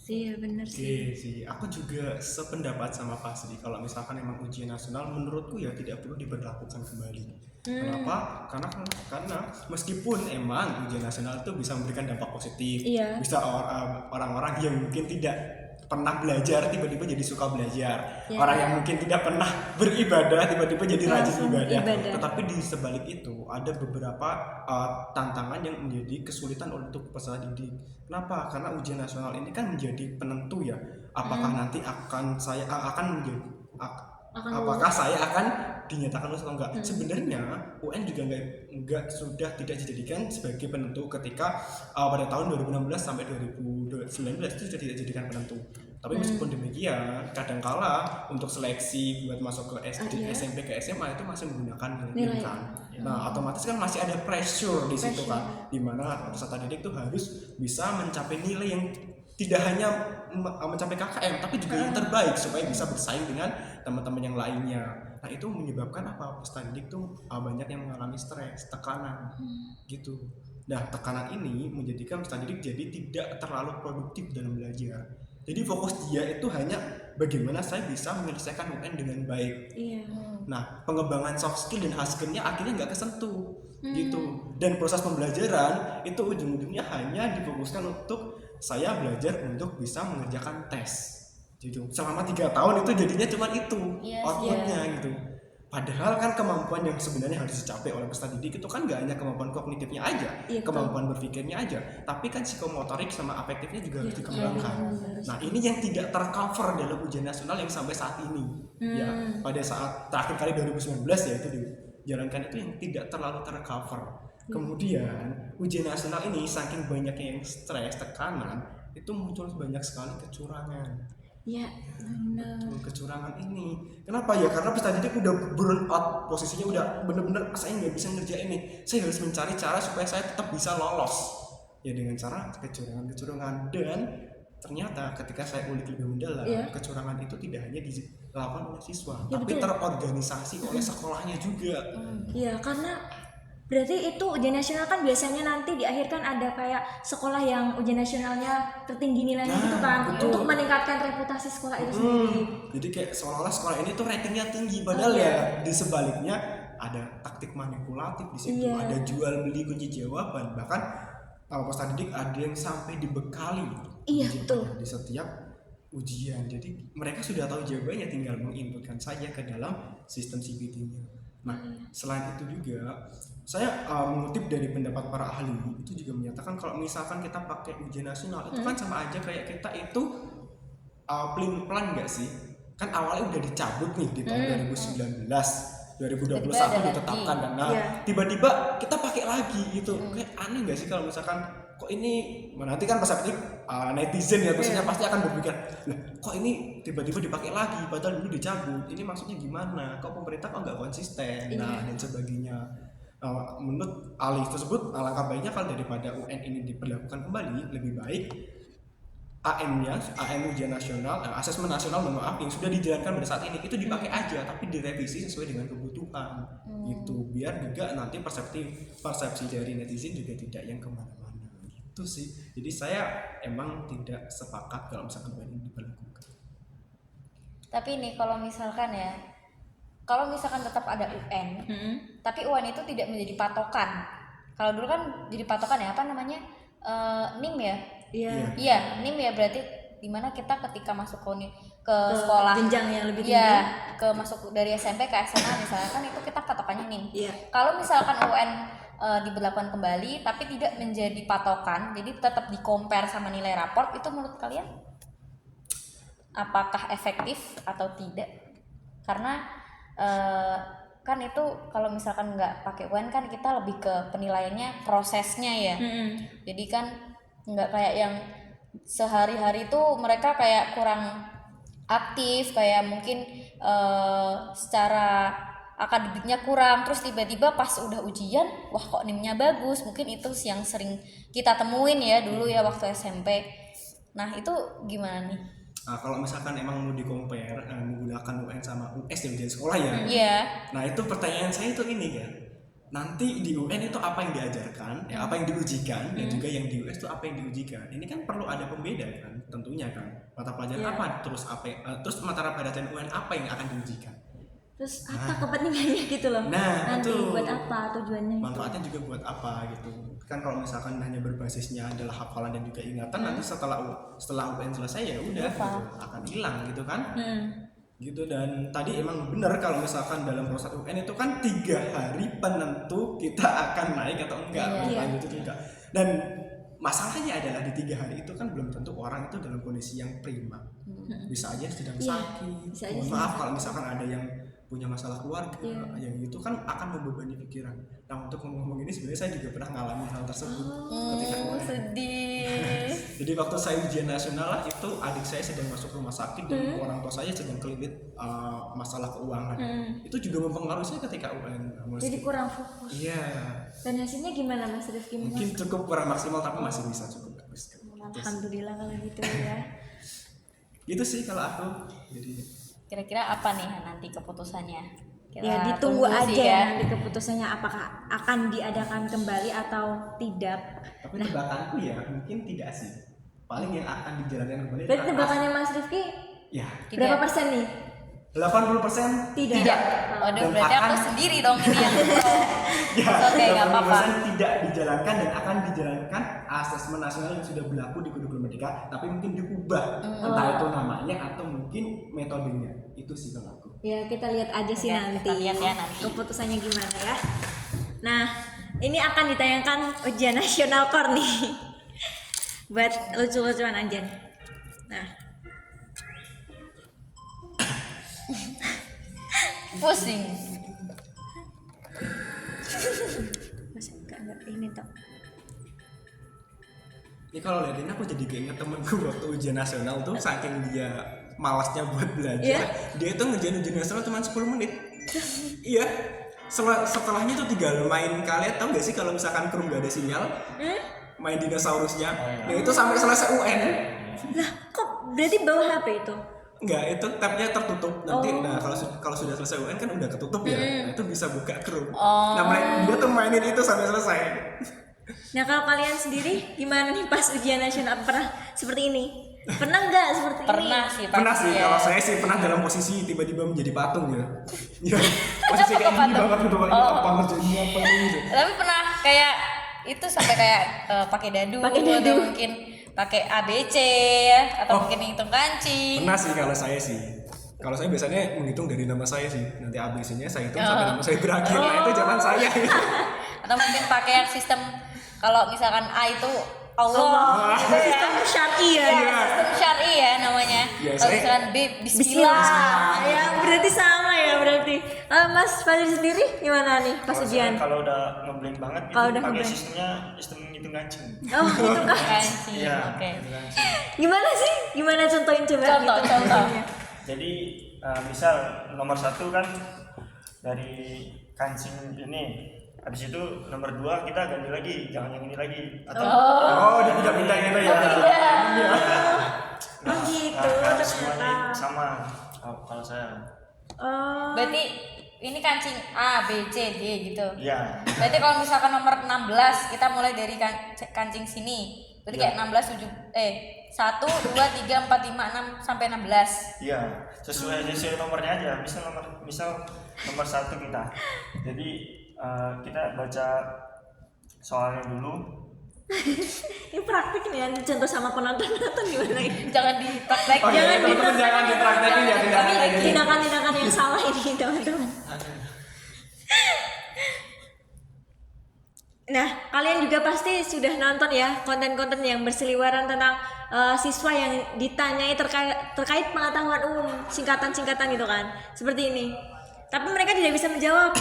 Sih, benar Oke sih, aku juga sependapat sama Pak Sri. Kalau misalkan emang ujian nasional, menurutku ya tidak perlu diberlakukan kembali. Kenapa? Karena meskipun emang ujian nasional itu bisa memberikan dampak positif, bisa orang-orang yang mungkin tidak pernah belajar tiba-tiba jadi suka belajar, orang yang mungkin tidak pernah beribadah tiba-tiba jadi rajin ibadah. Tetapi di sebalik itu ada beberapa tantangan yang menjadi kesulitan untuk peserta didik. Kenapa? Karena ujian nasional ini kan menjadi penentu ya, apakah nanti apakah saya akan dinyatakan lulus atau enggak. Sebenarnya UN juga enggak sudah tidak dijadikan sebagai penentu ketika pada tahun 2016 sampai 2019 itu sudah tidak dijadikan penentu. Tapi meskipun demikian, kadangkala untuk seleksi buat masuk ke SD, SMP ke SMA itu masih menggunakan nilai kan. Nah, otomatis kan masih ada pressure di situ kan, di mana peserta didik itu harus bisa mencapai nilai yang tidak hanya mencapai KKM tapi juga yang terbaik supaya bisa bersaing dengan teman-teman yang lainnya. Nah, itu menyebabkan apa? Peserta didik tuh banyak yang mengalami stres, tekanan gitu. Nah, tekanan ini menjadikan peserta didik jadi tidak terlalu produktif dalam belajar. Jadi fokus dia itu hanya bagaimana saya bisa menyelesaikan UN dengan baik. Nah, pengembangan soft skill dan hard skill-nya akhirnya nggak kesentuh gitu. Dan proses pembelajaran itu ujung-ujungnya hanya difokuskan untuk saya belajar untuk bisa mengerjakan tes gitu. Selama 3 tahun itu jadinya cuma itu outputnya gitu. Padahal kan kemampuan yang sebenarnya harus dicapai oleh peserta didik itu kan nggak hanya kemampuan kognitifnya aja, kemampuan berpikirnya aja, tapi kan psikomotorik sama afektifnya juga harus dikembangkan. Nah, ini yang tidak tercover dalam ujian nasional yang sampai saat ini. Ya, pada saat terakhir kali 2019 ya itu dijalankan itu yang tidak terlalu tercover. Kemudian ujian nasional ini saking banyaknya yang stres, tekanan, itu muncul banyak sekali kecurangan. Ya, benar. Kecurangan ini. Kenapa ya? Karena peserta didik udah burn out, posisinya udah bener-bener saya nggak bisa ngerjain ini. Saya harus mencari cara supaya saya tetap bisa lolos. Ya dengan cara kecurangan. Dan ternyata ketika saya ulik lebih mendalam, kecurangan itu tidak hanya dilakukan oleh siswa, tapi terorganisasi oleh sekolahnya juga. Iya, karena berarti itu ujian nasional kan biasanya nanti di akhir kan ada kayak sekolah yang ujian nasionalnya tertinggi nilainya gitu kan, untuk meningkatkan reputasi sekolah itu sendiri. Jadi kayak seolah-olah sekolah ini tuh ratingnya tinggi, padahal ya di sebaliknya ada taktik manipulatif di situ, ada jual beli kunci jawaban, bahkan peserta didik ada yang sampai dibekali di setiap ujian. Jadi mereka sudah tahu jawabannya, tinggal menginputkan saja ke dalam sistem CBT-nya. Nah, selain itu juga saya mengutip dari pendapat para ahli itu juga menyatakan kalau misalkan kita pakai ujian nasional itu kan sama aja kayak kita itu pelin-pelan nggak sih? Kan awalnya udah dicabut nih di tahun 2019, 2021 ditetapkan kan. Nah, tiba-tiba kita pakai lagi gitu. Kayak aneh nggak sih kalau misalkan kok ini nanti kan pas netizen ya biasanya pasti akan berpikir, lah kok ini tiba-tiba dipakai lagi padahal dulu dicabut, ini maksudnya gimana, kok pemerintah kok nggak konsisten, nah dan sebagainya. Menurut ahli tersebut alangkah baiknya kalau daripada UN ini diberlakukan kembali, lebih baik AM ujian nasional, asesmen nasional yang sudah dijalankan pada saat ini itu dipakai aja, tapi direvisi sesuai dengan kebutuhan gitu, biar juga nanti persepsi dari netizen juga tidak yang kemana-mana gitu sih. Jadi saya emang tidak sepakat kalau misalkan ini diberlakukan. Tapi nih kalau misalkan tetap ada UN, tapi UN itu tidak menjadi patokan. Kalau dulu kan jadi patokan ya, apa namanya, NIM ya? Iya, NIM ya, berarti dimana kita ketika masuk ke sekolah jenjang yang lebih tinggi, ke masuk dari SMP ke SMA misalnya kan itu kita patokannya NIM. Kalau misalkan UN diberlakukan kembali tapi tidak menjadi patokan, jadi tetap di compare sama nilai raport, itu menurut kalian apakah efektif atau tidak. Karena kan itu kalau misalkan nggak pakai UN kan kita lebih ke penilaiannya prosesnya ya. Jadi kan nggak kayak yang sehari-hari tuh mereka kayak kurang aktif, kayak mungkin secara akademiknya kurang, terus tiba-tiba pas udah ujian, wah kok NIM-nya bagus. Mungkin itu yang sering kita temuin ya dulu ya waktu SMP. Nah itu gimana nih? Nah, kalau misalkan emang mau di-compare menggunakan UN sama US di ujian sekolah ya. Iya. Nah itu pertanyaan saya itu ini kan. Nanti di UN itu apa yang diajarkan, ya, apa yang diujikan, dan juga yang di US itu apa yang diujikan. Ini kan perlu ada pembeda kan, tentunya kan. Mata pelajaran apa, terus mata pelajaran UN apa yang akan diujikan. Terus apa kepentingannya gitu loh? Nanti itu buat apa tujuannya? manfaatnya juga buat apa gitu kan. Kalau misalkan hanya berbasisnya adalah hafalan dan juga ingatan, nanti setelah UN selesai ya udah gitu, akan hilang gitu kan. Gitu. Dan tadi emang benar kalau misalkan dalam proses UN itu kan 3 hari penentu kita akan naik atau enggak, lanjut itu enggak. Dan masalahnya adalah di 3 hari itu kan belum tentu orang itu dalam kondisi yang prima. Bisa aja sedang sakit. Mohon maaf kalau misalkan ada yang punya masalah keluarga, yang itu kan akan membebani pikiran. Nah untuk ngomong ini sebenarnya saya juga pernah ngalamin hal tersebut ketika UN. Sedih. Jadi waktu saya ujian nasional itu adik saya sedang masuk rumah sakit dan orang tua saya sedang kelilit masalah keuangan. Itu juga mempengaruhi saya ketika UN. Jadi kurang fokus. Iya. Dan hasilnya gimana Mas Rifki? Mungkin cukup kurang maksimal tapi masih bisa cukup bagus. Alhamdulillah kalau gitu ya. Itu sih kalau aku. Jadi Kira-kira apa nih nanti keputusannya? Ya ditunggu aja ya nanti keputusannya apakah akan diadakan kembali atau tidak. tapi tebakanku ya mungkin tidak sih. Paling yang akan dijalankan kembali. Berarti tebakannya Mas Rifki ya berapa persen nih? 80% Tidak. Waduh, berarti aku sendiri dong ini yang ya, Oke, nggak apa-apa. 80% tidak dijalankan dan akan dijalankan asesmen nasional yang sudah berlaku di kurikulum Merdeka, tapi mungkin diubah entah itu namanya atau mungkin metodenya. Itu sih kalau aku. Ya kita lihat aja sih Oke, nanti. kita lihat ya nanti. Keputusannya gimana ya. Nah ini akan ditayangkan ujian nasional core nih. Buat lucu-lucuan aja nih. Nah pusing. Mas enggak ini toh. Ini kalau lihat ini aku jadi keinget temenku waktu ujian nasional tuh, saking dia malasnya buat belajar, dia itu ngerjain ujian nasional cuma 10 menit. Iya. Setelahnya tuh tinggal main, kalian tau gak sih kalau misalkan krum gak ada sinyal, main dinosaurusnya, nah itu sampai selesai UN. Lah kok berarti bawa HP itu? Enggak, itu tabnya tertutup nanti. Nah kalau sudah selesai UN kan udah ketutup ya, nah itu bisa buka krum. Nah dia tuh mainin itu sampai selesai. Nah kalau kalian sendiri gimana nih pas ujian nasional, pernah seperti ini? Pernah nggak seperti Pernah ini? sih. Pernah sih, ya. kalau saya sih pernah dalam posisi tiba-tiba menjadi patung ya. Ya, posisi kayak gini banget gitu, ini apa ngerjainnya apa gitu. Tapi pernah kayak itu sampai kayak pakai dadu, atau mungkin pakai ABC ya, atau mungkin hitung kancing. Pernah sih kalau saya sih. Kalau saya biasanya menghitung dari nama saya sih. Nanti ABC-nya saya hitung sampai nama saya berakhir. Nah itu zaman saya. Atau mungkin pakai yang sistem kalau misalkan A itu Allah, gitu ya. Sistem syar'i ya. Sistem syar'i ya namanya. Ya, Kalau saya- misalkan B Bismillah. Ya berarti sama ya berarti. Mas Fadil sendiri gimana nih pas Kalau ujian? saya kalau udah ngeblank banget itu Kalau udah pakai ngeblank. sistem ngitung kancing. Oh gitu kan? Kancing. Iya, Oke. ngitung kancing. Gimana sih? Gimana contohin coba? Contoh, gitu. contoh. Jadi misal nomor 1 kan dari kancing ini, habis itu nomor 2 kita ganti lagi, jangan yang ini lagi. Atau Oh, dia tidak pindah gitu ya. Oh gitu kalau ternyata. semuanya sama kalau saya. Oh. Berarti ini kancing A, B, C, D gitu. Iya. Berarti kalau misalkan nomor 16 kita mulai dari kancing sini. Berarti kayak 16 1 2 3 4 5 6 sampai 16. Iya, sesuai nomornya aja. Misal nomor 1 kita. Jadi kita baca soalnya dulu. Ini praktik nih, nanti contoh sama penonton gimana ini? Jangan dipraktek. Oh, Jangan iya, teman-teman jangan dipraktekin ya, tindakan. Tindakan-tindakan yang salah ini teman-teman. Nah, kalian juga pasti sudah nonton ya konten-konten yang berseliweran tentang siswa yang ditanyai terkait pengetahuan umum, singkatan-singkatan gitu kan, seperti ini. Tapi mereka tidak bisa menjawab.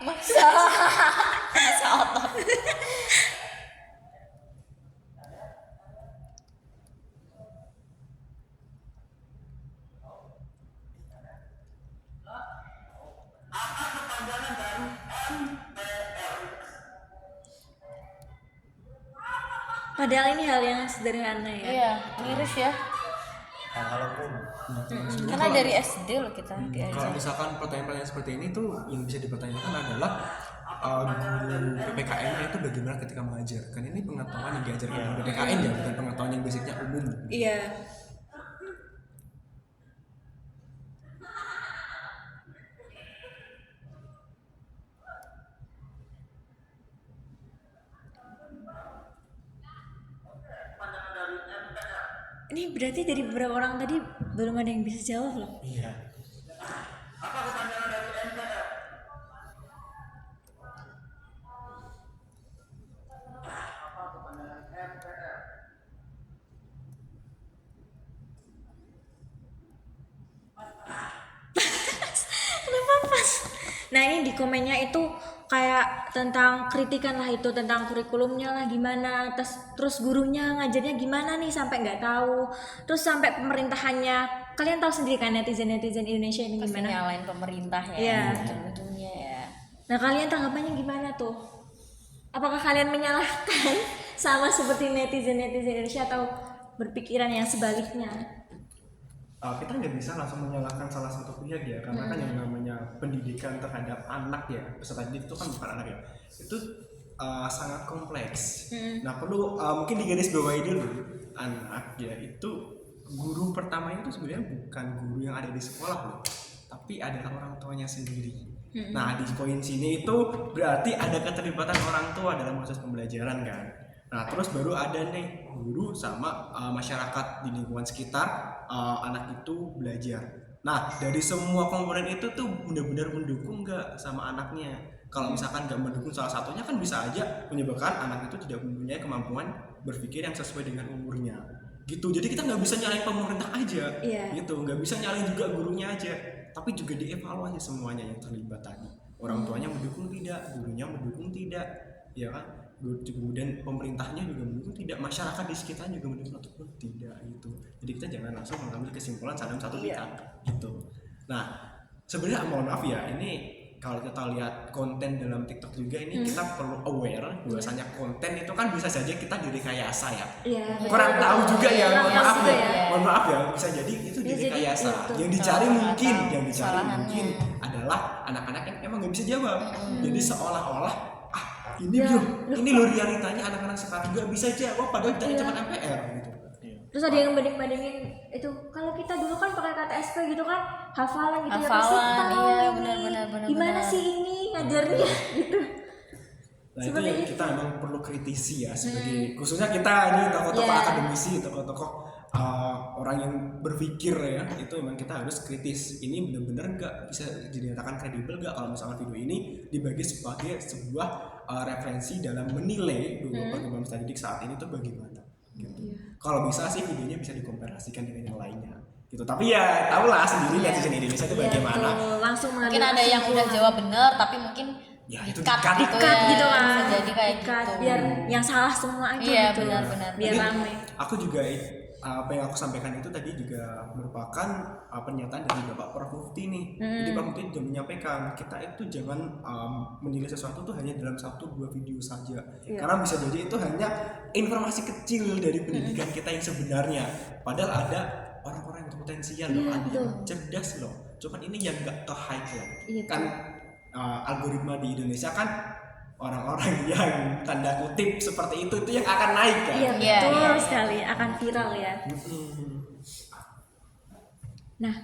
Masa otot. Padahal ini hal yang sederhana ya. Iya, miris ya. hal-hal umum. Karena dari SD loh kita diajar. Kalau misalkan pertanyaan-pertanyaan seperti ini tuh yang bisa dipertanyakan adalah guru PPKN itu bagaimana ketika mengajar. Kan ini pengetahuan yang diajarkan di PPKN ya, bukan pengetahuan yang basicnya umum. Iya. Ini berarti dari beberapa orang tadi belum ada yang bisa jawab loh. Iya. Kenapa pas? Nah ini di komennya itu kayak tentang kritikan lah, itu tentang kurikulumnya lah gimana, terus gurunya ngajarnya gimana nih sampai nggak tahu, terus sampai pemerintahannya, kalian tahu sendiri kan netizen Indonesia ini Pasti gimana? nyalain pemerintah ya, Iya. ujung-ujungnya ya. Nah kalian tanggapannya gimana tuh? Apakah kalian menyalahkan sama seperti netizen Indonesia atau berpikiran yang sebaliknya? Kita nggak bisa langsung menyalahkan salah satu pihak ya, karena kan yang namanya pendidikan terhadap anak ya, peserta didik itu kan bukan anak ya, itu sangat kompleks. Nah perlu mungkin digaris bawahi dulu, anak ya itu guru pertamanya itu sebenarnya bukan guru yang ada di sekolah loh, tapi adalah orang tuanya sendiri. Nah di poin sini itu berarti ada keterlibatan orang tua dalam proses pembelajaran kan. Nah terus baru ada nih guru sama masyarakat di lingkungan sekitar anak itu belajar. Nah dari semua komponen itu tuh benar-benar mendukung nggak sama anaknya. Kalau misalkan nggak mendukung salah satunya kan bisa aja menyebabkan anak itu tidak mempunyai kemampuan berpikir yang sesuai dengan umurnya. Gitu. Jadi kita nggak bisa nyalain pemerintah aja. Gitu. Nggak bisa nyalain juga gurunya aja. Tapi juga dievaluasi semuanya yang terlibat tadi. Orang tuanya mendukung tidak, gurunya mendukung tidak, ya kan? Kemudian pemerintahnya juga mendukung tidak, masyarakat di sekitar juga mendukung ataupun tidak gitu. Jadi kita jangan langsung mengambil kesimpulan dalam satu pihak gitu. Nah sebenarnya mohon maaf ya, ini kalau kita lihat konten dalam TikTok juga ini kita perlu aware bahwasanya konten itu kan bisa saja kita direkayasa ya. Kurang tahu juga ya, mohon maaf ya, bisa jadi itu direkayasa. Yang dicari mungkin adalah anak-anak yang emang nggak bisa jawab. Jadi seolah-olah ini lo realitanya anak-anak sekarang nggak bisa jawab padahal kita cuma MPR gitu. Terus ada yang banding-bandingin itu, kalau kita dulu kan pakai KTSP gitu kan, hafalan gitu ya, pasti Hafalan, tahu iya, ini benar. gimana sih ini ngajarnya gitu. Nah Seperti itu kita emang perlu kritisi ya sebagai khususnya kita ini tokoh-tokoh akademisi, tokoh-tokoh orang yang berpikir ya, itu emang kita harus kritis. Ini benar-benar nggak bisa dinyatakan kredibel nggak kalau misalnya video ini dibagi sebagai sebuah referensi dalam menilai perkembangan peserta didik saat ini tuh bagaimana. Gitu. Kalau bisa sih videonya bisa dikomparasikan dengan yang lainnya. Gitu. Tapi ya tahulah sendiri netizen Indonesia itu bagaimana. Langsung Mungkin ada yang udah jawab benar tapi mungkin Ya itu dikat gitu ya. kan. Bisa jadi kayak Dikat, gitu. biar yang salah semua aja Iya, gitu. benar. Biar Jadi, rame. Aku juga apa yang aku sampaikan itu tadi juga merupakan pernyataan dari Bapak Prof Mufti nih. Jadi Pak Mufti juga menyampaikan kita itu jangan menilai sesuatu tuh hanya dalam 1-2 video saja. Karena bisa jadi itu hanya informasi kecil dari pendidikan kita yang sebenarnya. Padahal ada orang-orang yang potensial loh, ada yang cerdas loh. Cuman ini yang gak ke highlight. Kan algoritma di Indonesia kan orang-orang yang tanda kutip seperti itu yang akan naik kan. Iya betul sekali, akan viral ya. Nah,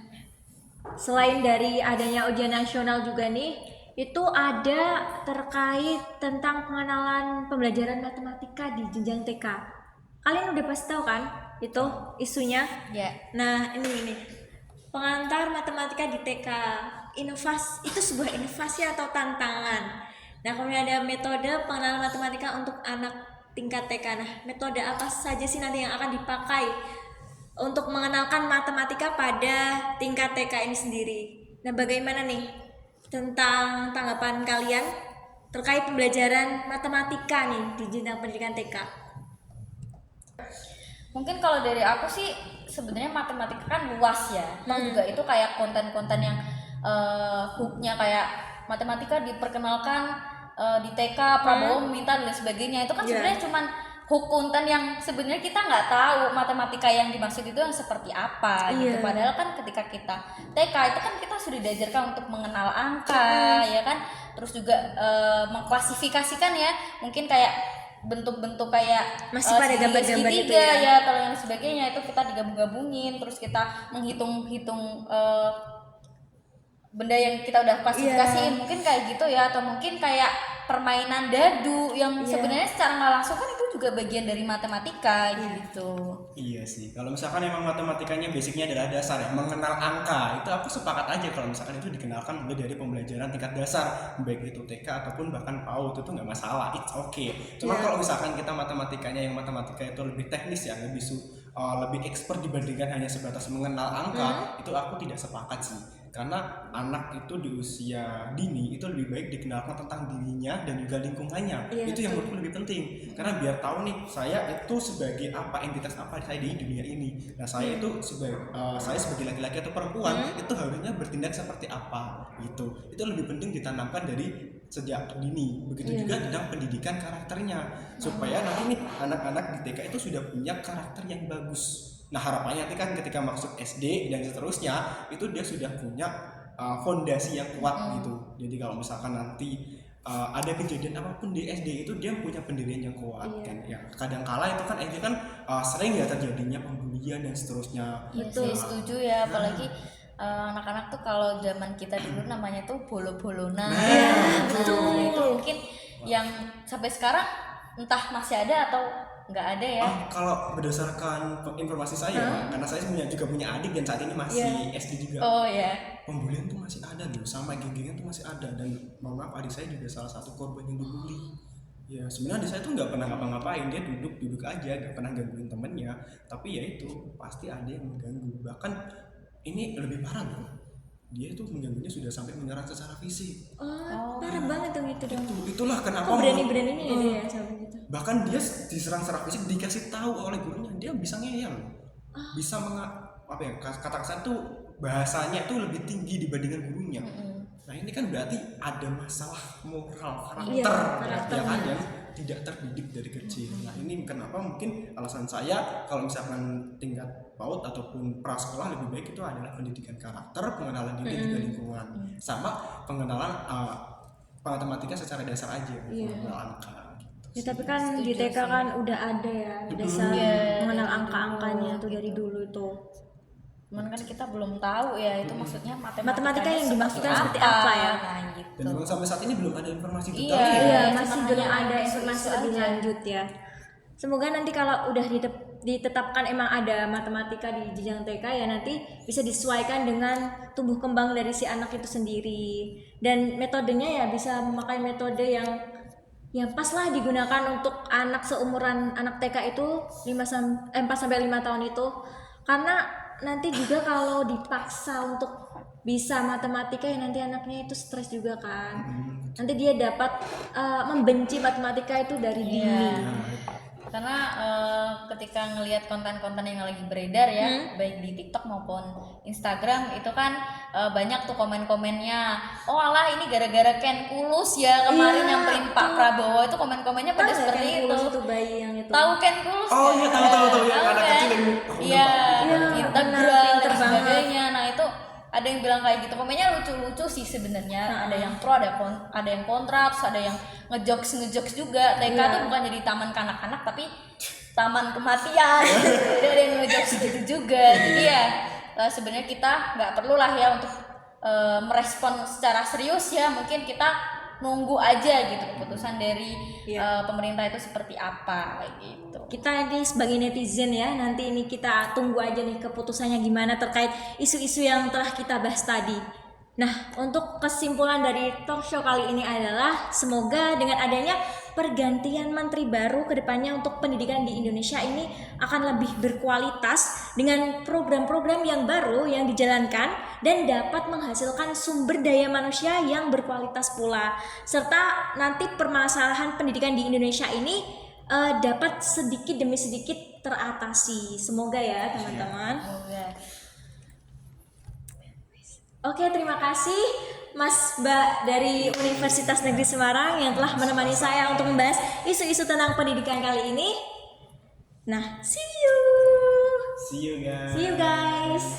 selain dari adanya ujian nasional juga nih, itu ada terkait tentang pengenalan pembelajaran matematika di jenjang TK. kalian udah pasti tahu kan itu isunya. Ya. Nah ini pengantar matematika di TK, inovasi itu sebuah inovasi atau tantangan. Nah kemudian ada metode pengenalan matematika untuk anak tingkat TK. Nah metode apa saja sih nanti yang akan dipakai untuk mengenalkan matematika pada tingkat TK ini sendiri? Nah bagaimana nih tentang tanggapan kalian terkait pembelajaran matematika nih di jenjang pendidikan TK? Mungkin kalau dari aku sih sebenarnya matematika kan luas ya. Toh juga itu kayak konten-konten yang hooknya kayak matematika diperkenalkan di TK, Prabowo meminta dan sebagainya. Itu kan sebenarnya cuman hook konten yang sebenarnya kita nggak tahu matematika yang dimaksud itu yang seperti apa gitu. Padahal kan ketika kita TK itu kan kita sudah diajarkan untuk mengenal angka ya kan. Terus juga mengklasifikasikan ya. Mungkin kayak bentuk-bentuk kayak masih pada gambar-gambar itu ya atau yang sebagainya itu kita digabung-gabungin, terus kita menghitung-hitung benda yang kita udah klasifikasiin, mungkin kayak gitu ya, atau mungkin kayak permainan dadu yang sebenarnya secara nggak langsung kan itu juga bagian dari matematika gitu. Iya sih, kalau misalkan emang matematikanya basicnya adalah dasar ya, mengenal angka, itu aku sepakat aja kalau misalkan itu dikenalkan mulai dari pembelajaran tingkat dasar, baik itu TK ataupun bahkan PAUD, itu nggak masalah, it's okay. Cuma kalau misalkan kita matematikanya yang matematika itu lebih teknis ya, lebih expert dibandingkan hanya sebatas mengenal angka, itu aku tidak sepakat sih. Karena anak itu di usia dini itu lebih baik dikenalkan tentang dirinya dan juga lingkungannya. Itu yang menurutku lebih penting. Karena biar tahu nih saya itu sebagai apa, entitas apa saya di dunia ini. Nah saya itu saya sebagai laki-laki atau perempuan itu harusnya bertindak seperti apa gitu. Itu lebih penting ditanamkan dari sejak dini. Begitu juga tentang pendidikan karakternya supaya nanti nih anak-anak di TK itu sudah punya karakter yang bagus. Nah harapannya nanti kan ketika masuk SD dan seterusnya itu dia sudah punya fondasi yang kuat gitu. Jadi kalau misalkan nanti ada kejadian apapun di SD itu dia punya pendirian yang kuat kan. Ya kadang-kala itu kan SD kan sering ya terjadinya pembulian dan seterusnya. Betul, setuju ya, apalagi anak-anak tuh kalau zaman kita dulu namanya tuh bolo-bolonan. Nah, itu mungkin yang sampai sekarang entah masih ada atau nggak ada ya. Kalau berdasarkan informasi saya, karena saya juga punya adik dan saat ini masih SD juga. Oh ya. Pembulian tuh masih ada loh, sama geng-gengan tuh masih ada, dan mohon maaf adik saya juga salah satu korban yang dibully. Ya sebenarnya adik saya tuh nggak pernah ngapa-ngapain, dia duduk aja, nggak pernah gangguin temennya. Tapi ya itu pasti ada yang mengganggu. Bahkan ini lebih parah loh. Dia itu mengganggunya sudah sampai menyerang secara fisik. Parah banget dong itu dong. Itulah kenapa berani-beraninya dia ya sampai gitu. Bahkan dia diserang secara fisik dikasih tahu oleh gurunya, dia bisa ngeyel. Bisa kata kasar tuh bahasanya tuh lebih tinggi dibandingkan gurunya. Nah, ini kan berarti ada masalah moral karakter yang tidak terdidik dari kecil. Nah, ini kenapa mungkin alasan saya kalau misalkan tingkat PAUD ataupun prasekolah lebih baik itu adalah pendidikan karakter, pengenalan diri juga lingkungan, sama pengenalan matematika secara dasar aja, mengenal angka. Ya tapi kan di TK kan udah ada ya dasar mengenal angka-angkanya tuh dari dulu itu. Cuman kan kita belum tahu ya itu maksudnya matematika yang dimaksudkan seperti apa ya. Nah, gitu. Dan sampai saat ini belum ada informasi detail. Iya, masih belum ada informasi lebih lanjut ya. Semoga nanti kalau udah ditetapkan emang ada matematika di jenjang TK ya nanti bisa disesuaikan dengan tumbuh kembang dari si anak itu sendiri. Dan metodenya ya bisa memakai metode yang pas lah digunakan untuk anak seumuran anak TK itu 4 sampai 5 tahun itu. Karena nanti juga kalau dipaksa untuk bisa matematika ya nanti anaknya itu stres juga kan. Nanti dia dapat membenci matematika itu dari dini. Karena ketika ngelihat konten-konten yang lagi beredar ya, baik di TikTok maupun Instagram itu kan banyak tuh komen-komennya. Oh alah ini gara-gara Ken Kulus ya kemarin nyamperin Pak Prabowo, itu komen-komennya pada seperti itu. Bayi yang itu. Tahu Ken Kulus? Oh iya tahu yang anak kecil yang iya, integral dan banget. sebagainya. Nah itu ada yang bilang kayak gitu, komennya lucu-lucu sih sebenarnya. Ada yang pro, ada yang kontra, terus ada yang ngejokes juga. TK tuh bukan jadi taman kanak-kanak tapi taman kematian. Ada yang ngejokes gitu juga. Jadi ya sebenarnya kita nggak perlu lah ya untuk merespon secara serius ya. Mungkin kita nunggu aja gitu keputusan dari pemerintah itu seperti apa kayak gitu. Kita ini sebagai netizen ya, nanti ini kita tunggu aja nih keputusannya gimana terkait isu-isu yang telah kita bahas tadi. Nah, untuk kesimpulan dari talk show kali ini adalah semoga dengan adanya pergantian menteri baru ke depannya untuk pendidikan di Indonesia ini akan lebih berkualitas dengan program-program yang baru yang dijalankan dan dapat menghasilkan sumber daya manusia yang berkualitas pula. Serta nanti permasalahan pendidikan di Indonesia ini dapat sedikit demi sedikit teratasi. Semoga ya teman-teman. Oke, terima kasih Mas Mbak dari Universitas Negeri Semarang yang telah menemani saya untuk membahas isu-isu tentang pendidikan kali ini. Nah, see you. See you guys. See you guys.